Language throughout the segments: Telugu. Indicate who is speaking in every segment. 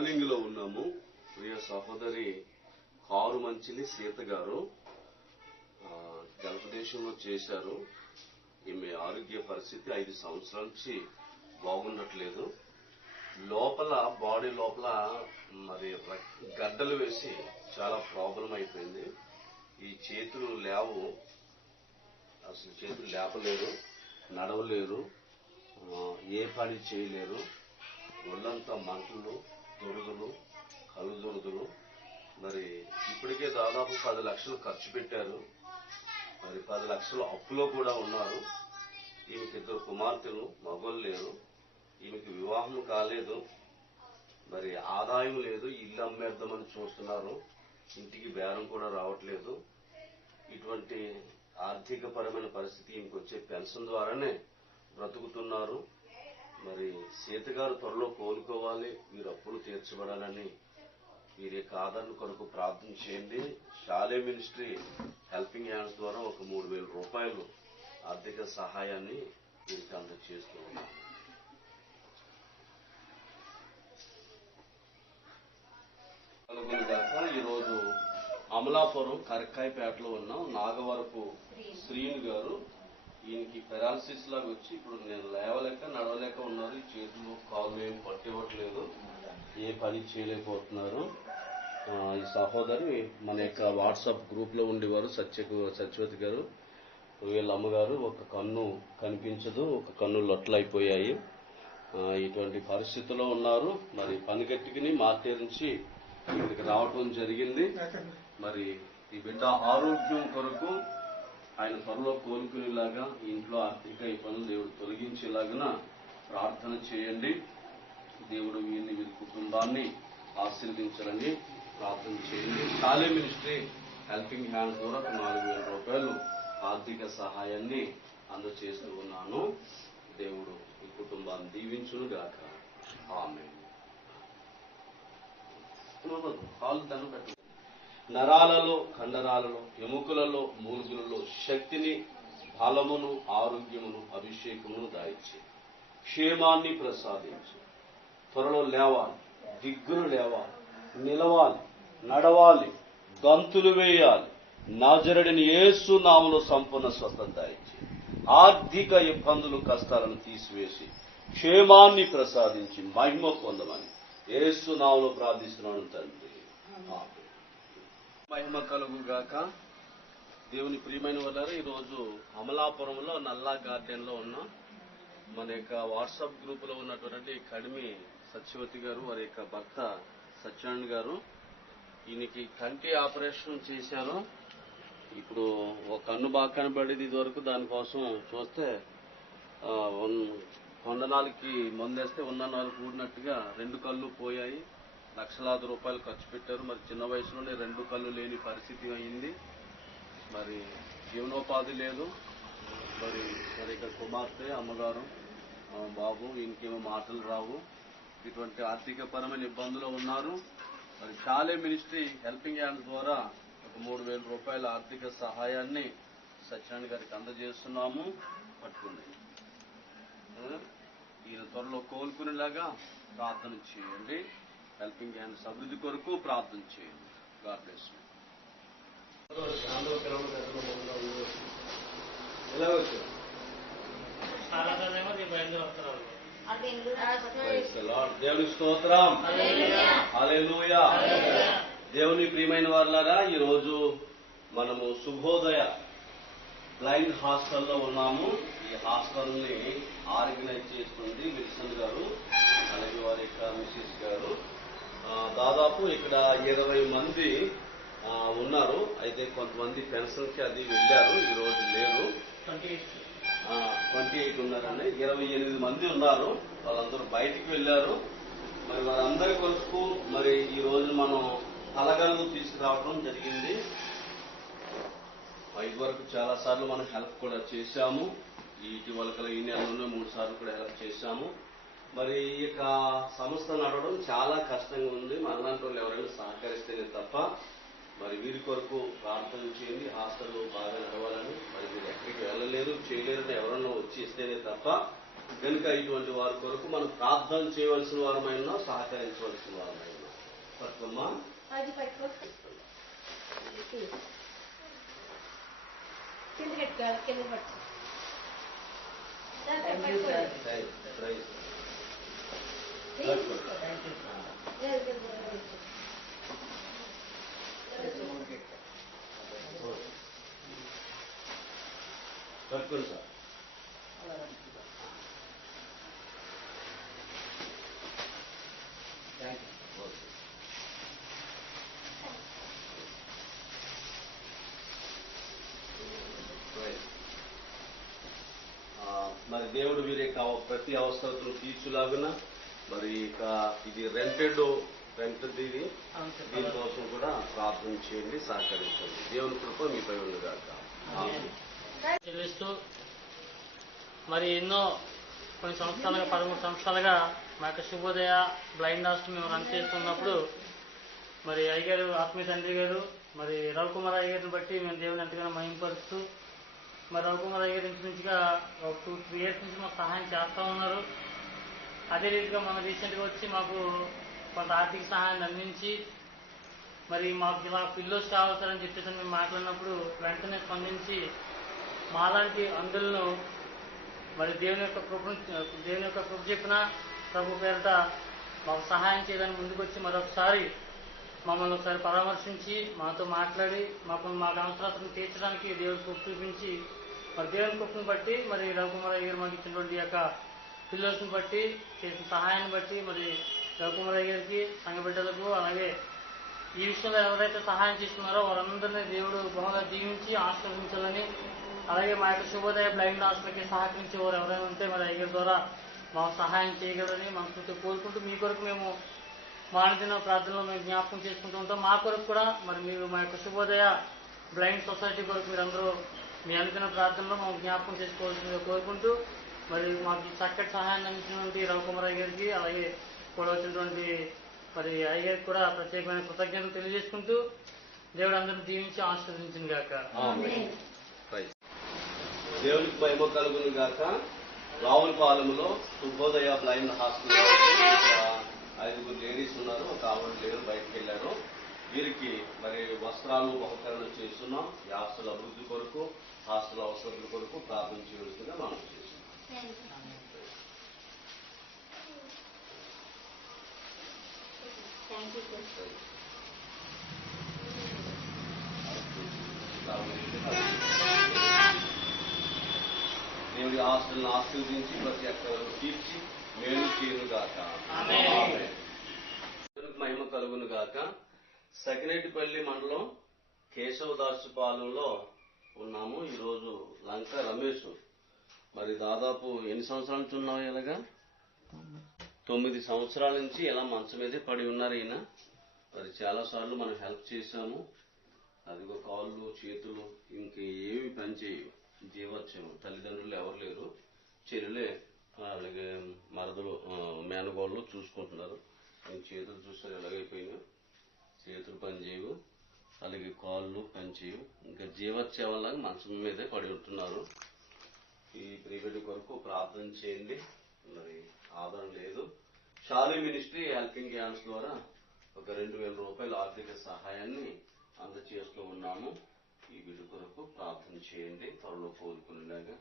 Speaker 1: ప్లానింగ్లో ఉన్నాము. ప్రియ సహోదరి కారు మంచిని సీత గారు గల్పదేశంలో దేశంలో చేశారు. ఈమె ఆరోగ్య పరిస్థితి ఐదు సంవత్సరాల నుంచి బాగుండట్లేదు. లోపల బాడీ లోపల మరి గడ్డలు వేసి చాలా ప్రాబ్లం అయిపోయింది. ఈ చేతులు లేవు. అసలు చేతులు లేపలేరు నడవలేరు ఏ పని చేయలేరు. ఒళ్ళంతా మంటలు. దురదలు కళ్ళు దురదలు మరి ఇప్పటికే దాదాపు పది లక్షలు ఖర్చు పెట్టారు. మరి పది లక్షలు అప్పులో కూడా ఉన్నారు. ఈమెకి ఇద్దరు కుమార్తెలు మగోళ్ళు లేరు. ఈమెకి వివాహం కాలేదు. మరి ఆదాయం లేదు. ఇల్లు అమ్మేద్దామని చూస్తున్నారు. ఇంటికి బేరం కూడా రావట్లేదు. ఇటువంటి ఆర్థిక పరమైన పరిస్థితి ఈమెకి వచ్చే పెన్షన్ ద్వారానే బ్రతుకుతున్నారు. మరి సీత గారు త్వరలో కోలుకోవాలి. వీరు అప్పులు తీర్చబడాలని వీరి యొక్క ఆదరణ కొరకు ప్రార్థన చేయండి. షాలే మినిస్ట్రీ హెల్పింగ్ హ్యాండ్స్ ద్వారా ఒక మూడు వేల రూపాయలు ఆర్థిక సహాయాన్ని వీరికి అందజేస్తూ ఉన్నాం. ఈరోజు అమలాపురం కరక్కాయపేటలో ఉన్న నాగవరపు శ్రీను గారు ఈయనకి పెరాలసిస్ లాగా వచ్చి ఇప్పుడు నేను లేవలేక నడవలేక ఉన్నారు. ఈ చేతులు కాళ్ళు ఏం పట్టివ్వట్లేదు. ఏ పని చేయలేకపోతున్నారు. ఈ సహోదరి మన యొక్క వాట్సాప్ గ్రూప్లో ఉండేవారు సత్య సత్యవతి గారు. వీళ్ళ అమ్మగారు ఒక కన్ను కనిపించదు ఒక కన్ను లొట్లయిపోయాయి ఇటువంటి పరిస్థితిలో ఉన్నారు. మరి పని కట్టుకుని మార్కెట్ నుంచి ఇక్కడికి రావటం జరిగింది. మరి ఈ బిడ్డ ఆరోగ్యం కొరకు ఆయన త్వరలో కోలుకునేలాగా ఇంట్లో ఆర్థిక ఇబ్బందులు దేవుడు తొలగించేలాగా ప్రార్థన చేయండి. దేవుడు వీరిని వీరి కుటుంబాన్ని ఆశీర్వదించాలని ప్రార్థన చేయండి. కాలే మినిస్ట్రీ హెల్పింగ్ హ్యాండ్ ద్వారా నాలుగు వేల రూపాయలు ఆర్థిక సహాయాన్ని అందజేస్తూ ఉన్నాను. దేవుడు ఈ కుటుంబాన్ని దీవించునుగాక. ఆమె హాల్ తను నరాలలో కండరాలలో ఎముకలలో మూలుగులలో శక్తిని బలమును ఆరోగ్యమును అభిషేకమును దాయిచ్చి క్షేమాన్ని ప్రసాదించు. త్వరలో లేవాలి దిగ్గులు లేవాలి నిలవాలి నడవాలి గంతులు వేయాలి. నాజరడిని ఏసు నామలో సంపూర్ణ స్వస్థత దాయిచ్చి ఆర్థిక ఇబ్బందులు కష్టాలను తీసివేసి క్షేమాన్ని ప్రసాదించి మహిమ పొందమని ఏసు నామలో ప్రార్థిస్తున్నాను తండ్రి. మహిమ కలుగుగాక. దేవుని ప్రియమైన వాళ్ళారా ఈరోజు అమలాపురంలో నల్లా గార్డెన్లో ఉన్న మన యొక్క వాట్సాప్ గ్రూప్లో ఉన్నటువంటి కడిమి సత్యవతి గారు వారి యొక్క భర్త సత్యానంద్ గారు ఈయనకి కంటి ఆపరేషన్ చేశారు ఇప్పుడు ఒక కన్ను బాగా కనబడేది ఇది వరకు దానికోసం చూస్తే ఆ, ఉన్- కొండ నాలుగుకి మందేస్తే ఉన్న నాలుగు కూడినట్టుగా రెండు కళ్ళు పోయాయి. లక్షలాది రూపాయలు ఖర్చు పెట్టారు. మరి చిన్న వయసులోనే రెండు కళ్ళు లేని పరిస్థితి అయింది. మరి జీవనోపాధి లేదు. మరి మరి ఇక్కడ కుమార్తె అమ్మగారు బాబు ఇంకేమో మాటలు రావు. ఇటువంటి ఆర్థిక పరమైన ఇబ్బందులు ఉన్నారు. మరి చాలే మినిస్ట్రీ హెల్పింగ్ హ్యాండ్ ద్వారా ఒక మూడు వేల రూపాయల ఆర్థిక సహాయాన్ని సత్యనారాయణ గారికి అందజేస్తున్నాము. పట్టుకుంది ఈయన త్వరలో కోలుకునేలాగా ప్రార్థన చేయండి. హెల్పింగ్ హ్యాండ్స్ అభివృద్ధి కొరకు ప్రార్థన చేయండి. God bless. దేవుని స్తోత్రం. హల్లెలూయా దేవుని ప్రియమైన వాళ్ళారా ఈ రోజు మనము శుభోదయ బ్లైండ్ హాస్టల్లో ఉన్నాము. ఈ హాస్టల్ని ఆర్గనైజ్ చేస్తుంది విల్సన్ గారు అలాగే వారి యొక్క మిస్సెస్ గారు. దాదాపు ఇక్కడ ఇరవై మంది ఉన్నారు. అయితే కొంతమంది పెన్షన్కి అది వెళ్ళారు ఈ రోజు లేరు
Speaker 2: ట్వంటీ
Speaker 1: ఎయిట్ ఉన్నారండి ఇరవై ఎనిమిది మంది ఉన్నారు. వాళ్ళందరూ బయటికి వెళ్ళారు. మరి వారందరి కొరకు మరి ఈ రోజు మనం కలగలను తీసుకురావడం జరిగింది. ఇదివరకు చాలా సార్లు మనం హెల్ప్ కూడా చేశాము. ఇటీవల కల ఈ నెలలోనే మూడు సార్లు కూడా హెల్ప్ చేశాము. మరి ఈ యొక్క సంస్థ నడవడం చాలా కష్టంగా ఉంది. మనలాంటి వాళ్ళు ఎవరైనా సహకరిస్తేనే తప్ప మరి వీరి కొరకు ప్రార్థన చేయండి. హాస్టల్లో బాగా నడవాలని. మరి మీరు ఎక్కడికి వెళ్ళలేరు చేయలేరు ఎవరన్నా వచ్చి ఇస్తేనే తప్ప కనుక ఇటువంటి వారి కొరకు మనం ప్రార్థన చేయవలసిన వారమై ఉన్నాం సహకరించవలసిన వారమై ఉన్నాం పట్టుకోమ్మా
Speaker 2: కింద పెట్టుకో కింద పట్టుకో. దాన్ని పట్టుకో
Speaker 1: రైట్, రైట్.
Speaker 2: లేదు,
Speaker 1: పట్టుకో.
Speaker 2: లేదు, లేదు, లేదు.
Speaker 1: పట్టుకోండి సార్ ఓకే. రైట్. ఆ, మరి దేవుడు వీరి యొక్క ప్రతి అవసరతను తీర్చులాగున మరి ఇక ఇది రెంటెడ్ రెంటెడ్ ఇది దీనికోసం కూడా ప్రార్థన చేయండి సహకరించండి. దేవుని కృప మీపై ఉండగాక. ఆమేన్.
Speaker 3: చెల్లిస్తూ మరి ఎన్నో కొన్ని సంవత్సరాలుగా పదమూడు సంవత్సరాలుగా మా యొక్క శుభోదయ బ్లైండ్ హాస్టల్ మేము రన్ చేస్తున్నప్పుడు మరి అయ్యగారు ఆత్మీయ తండ్రి గారు మరి రవికుమార్ అయ్యగారిని బట్టి మేము దేవుని ఎంతగానో మహింపరుస్తూ మరి రవికుమార్ అయ్యగారి ఇంచుమించుగా ఒక టూ త్రీ ఇయర్స్ నుంచి మాకు సహాయం చేస్తూ ఉన్నారు. అదే రీతిగా మన రీసెంట్గా వచ్చి మాకు కొంత ఆర్థిక సహాయాన్ని అందించి మరి మాకు ఇలా పిల్లోస్ కావాల్సారని చెప్పేసి మేము మాట్లాడినప్పుడు వెంటనే స్పందించి మాలాంటి అందులను మరి దేవుని యొక్క కృపను దేవుని యొక్క కృప చెప్పిన ప్రభు పేరిట మాకు సహాయం చేయడానికి ముందుకొచ్చి మరొకసారి మమ్మల్ని ఒకసారి పరామర్శించి మాతో మాట్లాడి మాకు మాకు అవసరాలను తీర్చడానికి దేవుడి కృప చూపించి మరి దేవుని కృపను బట్టి మరి రవికుమార్ అయ్య గారు మాకు ఇచ్చినటువంటి యొక్క పిల్లర్స్ని బట్టి చేసిన సహాయాన్ని బట్టి మరి రవికుమార్ గారికి సంఘబిడ్డలకు అలాగే ఈ విషయంలో ఎవరైతే సహాయం చేస్తున్నారో వారందరినీ దేవుడు బహుగా దీవించి ఆశీర్వదించాలని అలాగే మా యొక్క శుభోదయ బ్లైండ్ హాస్టల్కి సహకరించే వారు ఎవరైనా ఉంటే మరి అయ్యర్ ద్వారా మాకు సహాయం చేయగలరని మనసుతో కోరుకుంటూ మీ కొరకు మేము మా ప్రార్థనలో మేము జ్ఞాపకం చేసుకుంటూ ఉంటాం. మా కొరకు కూడా మరి మీరు మా యొక్క శుభోదయ బ్లైండ్ సొసైటీ కొరకు మీరందరూ మీ అనుదిన ప్రార్థనలో మేము జ్ఞాపకం చేసుకోవాల్సిందిగా కోరుకుంటూ మరి మాకు చక్కటి సహాయాన్ని అందించినటువంటి రవికుమార్ అయ్య గారికి అలాగే కూడా వచ్చినటువంటి మరి అయ్య గారికి కూడా ప్రత్యేకమైన కృతజ్ఞతలు తెలియజేసుకుంటూ దేవుడు అందరిని దీవించి ఆశీర్వదించింది గాక.
Speaker 1: దేవునికి మహిమ కలుగును గాక. రావులపాలెంలో శుభోదయ బ్లైండ్ హాస్పిటల్ ఐదుగురు లేడీస్ ఉన్నారు. ఒక ఆవిడ లేరు బయటకు వెళ్ళారు. వీరికి మరి వస్త్రాలు బహుకరణ చేస్తున్నాం. ఈ హాస్టల్ అభివృద్ధి కొరకు హాస్టల్ అవసరాల కొరకు ప్రార్థన చేయవలసిందిగా మనం చేస్తున్నాం.
Speaker 2: థ్యాంక్ యూ
Speaker 1: దేవుడి ఆస్తులను ఆశీర్వదించి ప్రతి ఒక్కరు తీర్చి మేలు చేయను గాక మహిమ కలుగును గాక సకినేటిపల్లి మండలం కేశవదాసుపాలెంలో ఉన్నాము. ఈరోజు లంక రమేష్ మరి దాదాపు ఎన్ని సంవత్సరాల నుంచి ఉన్నావు ఇలాగా తొమ్మిది సంవత్సరాల నుంచి ఇలా మంచం మీదే పడి ఉన్నారు ఈయన? మరి చాలా సార్లు మనం హెల్ప్ చేశాము. అదిగో కాళ్ళు చేతులు ఇంక ఏమి పని చేయవు. జీవచ్చాము. తల్లిదండ్రులు ఎవరు లేరు. చెల్లెలే అలాగే మరదలు మేనగోళ్ళు చూసుకుంటున్నారు. నేను చేతులు చూస్తారు ఎలాగైపోయినా. చేతులు పని చేయవు. అలాగే కాళ్ళు పని చేయవు. ఇంకా జీవోత్సవంలాగా మంచం మీదే పడి ఉంటున్నారు. ఈ ప్రీవెడ్ కొరకు ప్రార్థన చేయండి. మరి ఆదరణ లేదు. షాలి మినిస్ట్రీ హెల్పింగ్ హ్యాండ్స్ ద్వారా ఒక రెండు వేల రూపాయల ఆర్థిక సహాయాన్ని అందజేస్తూ ఉన్నాము. ఈ బిడ్డ కొరకు ప్రార్థన చేయండి. త్వరలో కోలుకునేలాగా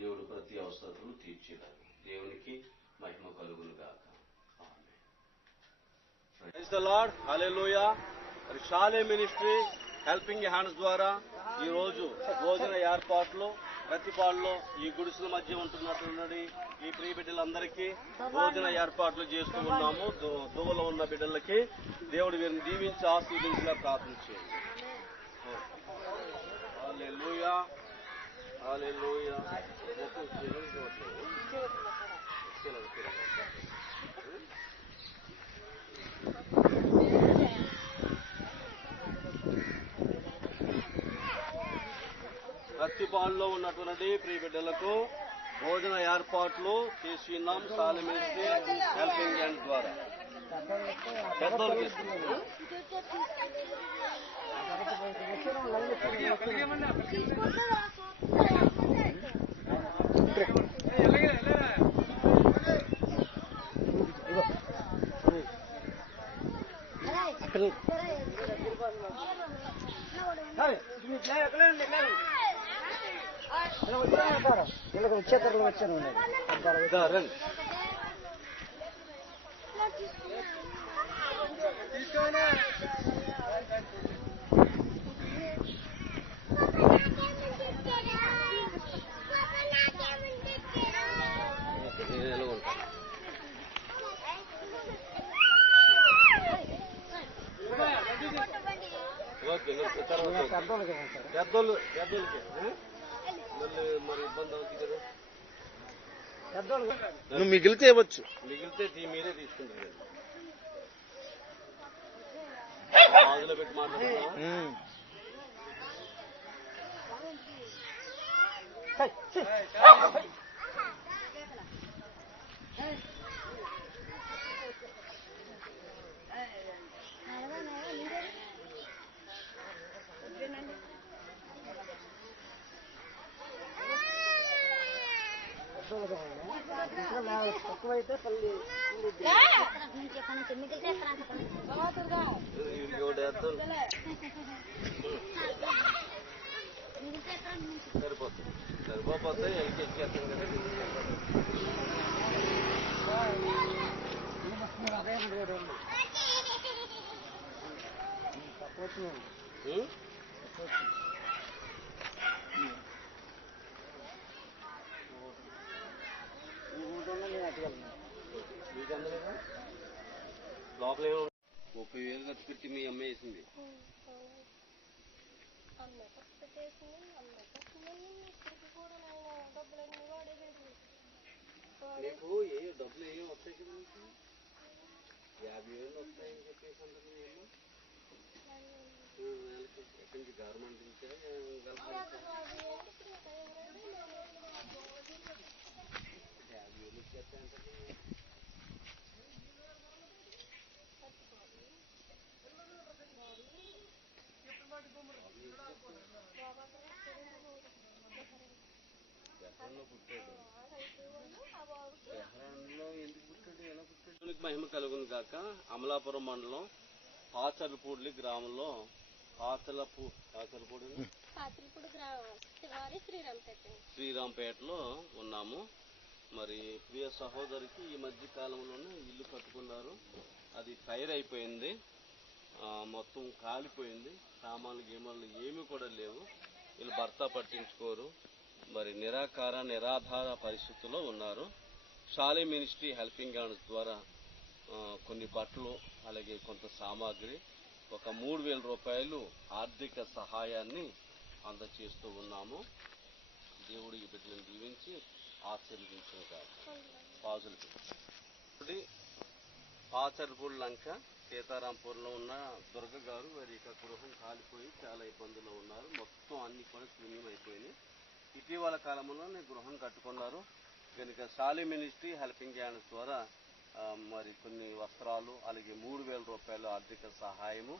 Speaker 1: దేవుడు ప్రతి అవసరతను తీర్చేలాగా. దేవునికి మహిమ కలుగును గాక. ద లార్డ్ హల్లెలూయా మరి షాలే మినిస్ట్రీ హెల్పింగ్ హ్యాండ్స్ ద్వారా ఈ రోజు భోజన ఏర్పాట్లు ప్రతిపాడులో ఈ గుడిసెల మధ్య ఉంటున్నటువంటి ఈ ప్రియ బిడ్డలందరికీ భోజన ఏర్పాట్లు చేస్తూ ఉన్నాము. దు- దువ్వలో ఉన్న బిడ్డలకి దేవుడు వీరిని దీవించి ఆశీర్వదించిలా ప్రార్థన చేయండి. హల్లెలూయా హల్లెలూయా. కత్తిపాల్లో ఉన్నటువంటి ప్రియ బిడ్డలకు భోజన ఏర్పాట్లు చేసి ఉన్నాం సాలి మినిస్ట్రీ హెల్పింగ్ హ్యాండ్ ద్వారా పెద్దోళ్ళకి ఇస్తున్నాం. వచ్చాను
Speaker 4: రండి మిగిలితే ఇవ్వచ్చు.
Speaker 1: మిగిలితే దీ- మీరే తీసుకుంటారు. పెట్టి మాట్లాడుతున్నావా
Speaker 4: ఉమ్.
Speaker 1: సరిపోతుంది సరిపోతే ఎల్కి ఎక్కేస్తాం కదా లోపల ఏమో ముప్పై వేలు ఖర్చు పెట్టి మీ అమ్మ వేసింది. నీకు ఏ డబ్బులు ఏం వస్తాయి కదా నీకు? యాభై వేలు వస్తాయని చెప్పేసి అందరూ ఏమో ఎక్కడి నుంచి గవర్నమెంట్ నుంచా యాభై వేలు ఇచ్చేస్తాయంటే. మహిమ కలుగును కాక అమలాపురం మండలం ఆచర్లపూడి గ్రామంలో
Speaker 2: శ్రీరాంపేట.
Speaker 1: శ్రీరాంపేటలో ఉన్నాము. మరి ప్రియ సహోదరికి ఈ మధ్య కాలంలోనే ఇల్లు కట్టుకున్నారు. అది ఫైర్ అయిపోయింది. మొత్తం కాలిపోయింది. సామాన్లు గేమాలు ఏమీ కూడా లేవు. వీళ్ళు భర్త పట్టించుకోరు. మరి నిరాకార నిరాధార పరిస్థితుల్లో ఉన్నారు. షాలే మినిస్ట్రీ హెల్పింగ్ హ్యాండ్స్ ద్వారా కొన్ని బట్టలు అలాగే కొంత సామాగ్రి ఒక మూడు వేల రూపాయలు ఆర్థిక సహాయాన్ని అందజేస్తూ ఉన్నాము. దేవుడు ఈ బిడ్డలను దీవించి ఆశీర్వదించిన పాజులకి పాచర్పూడి లంక. సీతారాంపూర్లో ఉన్న దుర్గ గారు వారి యొక్క గృహం కాలిపోయి చాలా ఇబ్బందుల్లో ఉన్నారు. మొత్తం అన్ని కూడా శూన్యం అయిపోయినాయి ఇటీవల కాలంలో గృహం కట్టుకున్నారు. కనుక సాలి మినిస్ట్రీ హెల్పింగ్ హ్యాండ్స్ ద్వారా మరి కొన్ని వస్త్రాలు అలాగే మూడు వేల రూపాయల ఆర్థిక సహాయము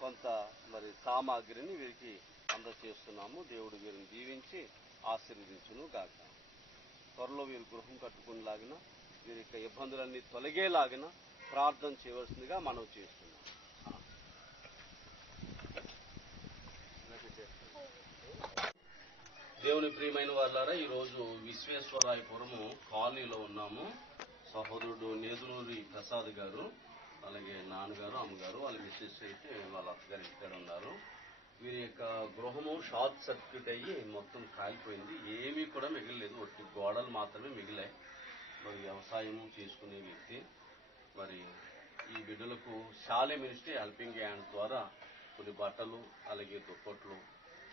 Speaker 1: కొంత మరి సామాగ్రిని వీరికి అందజేస్తున్నాము. దేవుడు వీరిని దీవించి ఆశీర్వదించును గాక. త్వరలో వీరు గృహం కట్టుకునేలాగిన వీరి యొక్క ఇబ్బందులన్నీ తొలగేలాగిన ప్రార్థన చేయవలసిందిగా మనం చేస్తున్నాం. దేవుని ప్రియమైన వాళ్ళారా ఈరోజు విశ్వేశ్వరాయపురము కాలనీలో ఉన్నాము. సహోదరుడు నేదులూరి ప్రసాద్ గారు అలాగే నాన్నగారు అమ్మగారు వాళ్ళ మిస్సెస్ అయితే వాళ్ళ అత్తగారు ఇక్కడ ఉన్నారు. వీరి యొక్క గృహము షార్ట్ సర్క్యూట్ అయ్యి మొత్తం కాలిపోయింది. ఏమీ కూడా మిగిలలేదు. ఒట్టి గోడలు మాత్రమే మిగిలాయి. మరి వ్యవసాయము చేసుకునే వ్యక్తి. మరి ఈ బిడ్డలకు శాలే మినిస్ట్రీ హెల్పింగ్ హ్యాండ్ ద్వారా కొన్ని బట్టలు అలాగే దుప్పట్లు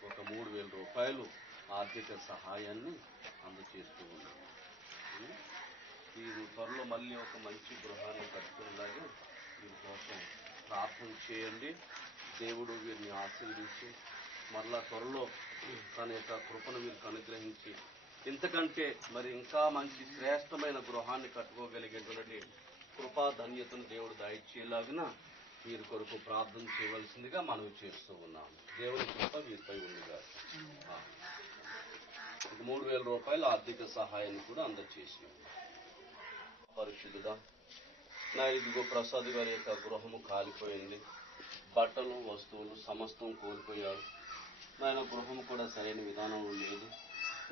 Speaker 1: ఒక మూడు వేల రూపాయలు ఆర్థిక సహాయాన్ని అందజేస్తూ ఉన్నాము మీరు త్వరలో మళ్ళీ ఒక మంచి గృహాన్ని కట్టుకునేలాగా దీనికోసం కోసం ప్రార్థన చేయండి. దేవుడు వీరిని ఆశీర్వదించి మరలా త్వరలో తన యొక్క కృపను వీరికి అనుగ్రహించి ఇంతకంటే మరి ఇంకా మంచి శ్రేష్టమైన గృహాన్ని కట్టుకోగలిగేటువంటి కృపా ధన్యతను దేవుడు దయచేలాగిన వీరి కొరకు ప్రార్థన చేయవలసిందిగా మనవి చేస్తూ ఉన్నాము. దేవుని కృప వీరిపై ఉందిగా మూడు వేల రూపాయల ఆర్థిక సహాయాన్ని కూడా అందజేసి పరిశుద్ధుడా నా ఇదిగో ప్రసాద్ గారి యొక్క గృహము కాలిపోయింది. బట్టలు వస్తువులు సమస్తం కోల్పోయారు. నాయన గృహం కూడా సరైన విధానంలో లేదు.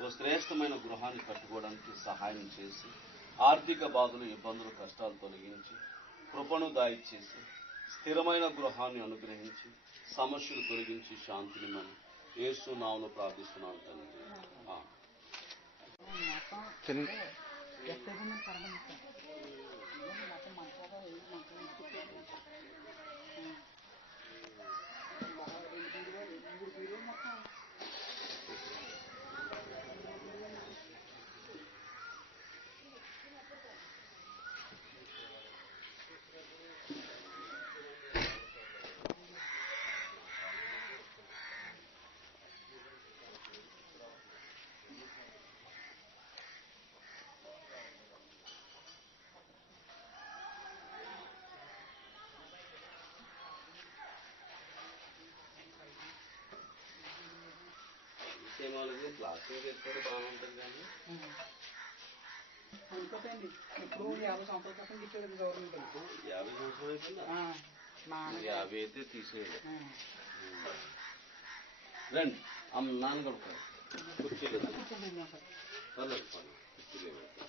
Speaker 1: ఓ శ్రేష్టమైన గృహాన్ని కట్టుకోవడానికి సహాయం చేసి ఆర్థిక బాధలు ఇబ్బందులు కష్టాలు తొలగించి కృపను దాయిచేసి స్థిరమైన గృహాన్ని అనుగ్రహించి సమస్యలు తొలగించి శాంతిని మనం యేసు నామను ప్రార్థిస్తున్నాను తండ్రి. ప్లాస్టిక్ ఎప్పుడు బాగానే ఉంటుంది కానీ.
Speaker 4: అనుకోకండి. ఇప్పుడు యాభై సంవత్సరాల క్రితం ఇచ్చాడు గవర్నమెంట్.
Speaker 1: యాభై సంవత్సరాలు అయిపోయిందా?
Speaker 4: ఆ, మా
Speaker 1: యాభై అయితే తీసేయాలి
Speaker 4: ఆ,
Speaker 1: రండి. అమ్మ నాన్న కుర్చీలో పర్లేదు కుర్చీలో పెడతాను.